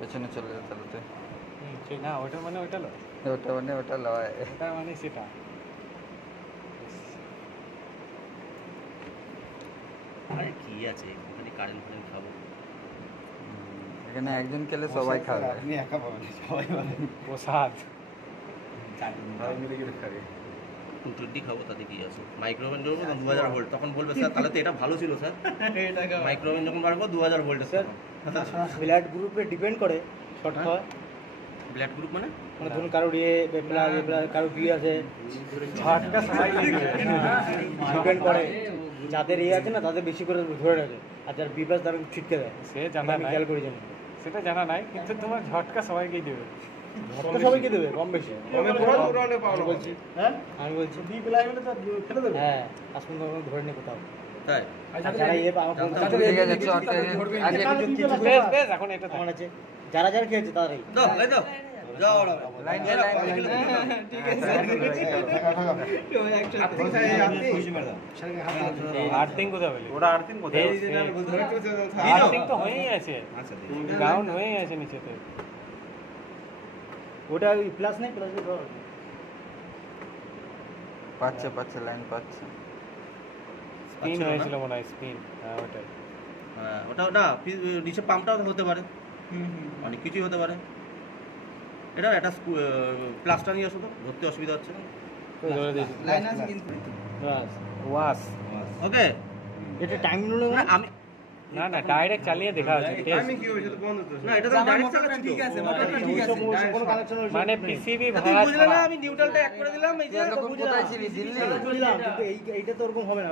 পেছনে চলে যেতে হতে ঠিক না, ওটা মানে ওটা লয়, ওটা লয়, ওটা মানে সেটা। আরে কি আছে ওখানে কারেন্ট ফারেন্ট খাবো। এখানে একজন খেলে সবাই খাবে। আপনি একা পাবেন, সবাই পাবেন। প্রসাদ সবাই মিলে গেলে খাবে। 220 খাবো, তাতে কি আছে? মাইক্রোওভেন করবো তো 2000 ভোল্ট, তখন বলবে স্যার তাহলে তো এটা ভালো ছিল স্যার। মাইক্রোওভেন যখন বাড়বো 2000 ভোল্ট স্যার ব্লাড গ্রুপে ডিপেন্ড করে শর্ট খাওয়া। ব্লাড গ্রুপ মানে মানে ধরুন কারোর কারোর বি আছে, ঝটকা সবাই ডিপেন্ড করে। যাদের আছে না তাদের বেশি করে ধরে রাখে, আর যার বি প্লাস তার ছিটকে দেয়। সে জানা আমি নাই, খেয়াল করে জানি। সেটা জানা নাই, কিন্তু তোমার ঝটকা সবাইকেই দেবে। ঝটকা সবাইকে দেবে কম বেশি। আমি বলছি বি প্লাস হলে তো ফেলে দেবে। হ্যাঁ, আসুন ধরে নিয়ে কোথাও। তাই আর যারা ঠিক আছে, চট আগে বেশ বেশ, এখন এটা আমার আছে, যারা যারা খেয়েছে তারাই। দাও এই দাও যাও লাইন ঠিক আছে। আর্থিং কোথাও পেলি? ওরা আর্থিং কোথায়? আর্থিং তো হয়েই আছে, গ্রাউন্ড হয়েই আছে নিচেতে। ওটা ওই প্লাস নেই, প্লাস পাচ্ছে লাইন পাচ্ছে। স্পিন হয়েছিল মনে হয়, স্পিন। হ্যাঁ ওটাই। হ্যাঁ ওটা নিচে পাম্পটাও হতে পারে, অনেক কিছুই হতে পারে। এটা একটা প্লাস্টার নিয়ে আসো তো, ধরতে অসুবিধা হচ্ছে না। ধরে দিয়েছি। লাইন আছে কিন্তু। ওয়াস। ওকে এটা টাইম নিলো না। আমি না না, ডাইরেক্ট চালিয়ে দেখা হচ্ছে। আমি কি হয়েছিল বন্ধ তো? না এটা তো ডাইরেক্ট চালাচ্ছি তো। ঠিক আছে, মোটরটা ঠিক আছে। কোনো কানেকশন মানে পিসিবি তুমি ভাড়া বুঝলে না, আমি নিউট্রালটা এক করে দিলাম, এই যে কোথায় ছিলি? দিল্লি? বুঝলাম, কিন্তু এইটা তো ওরকম হবে না।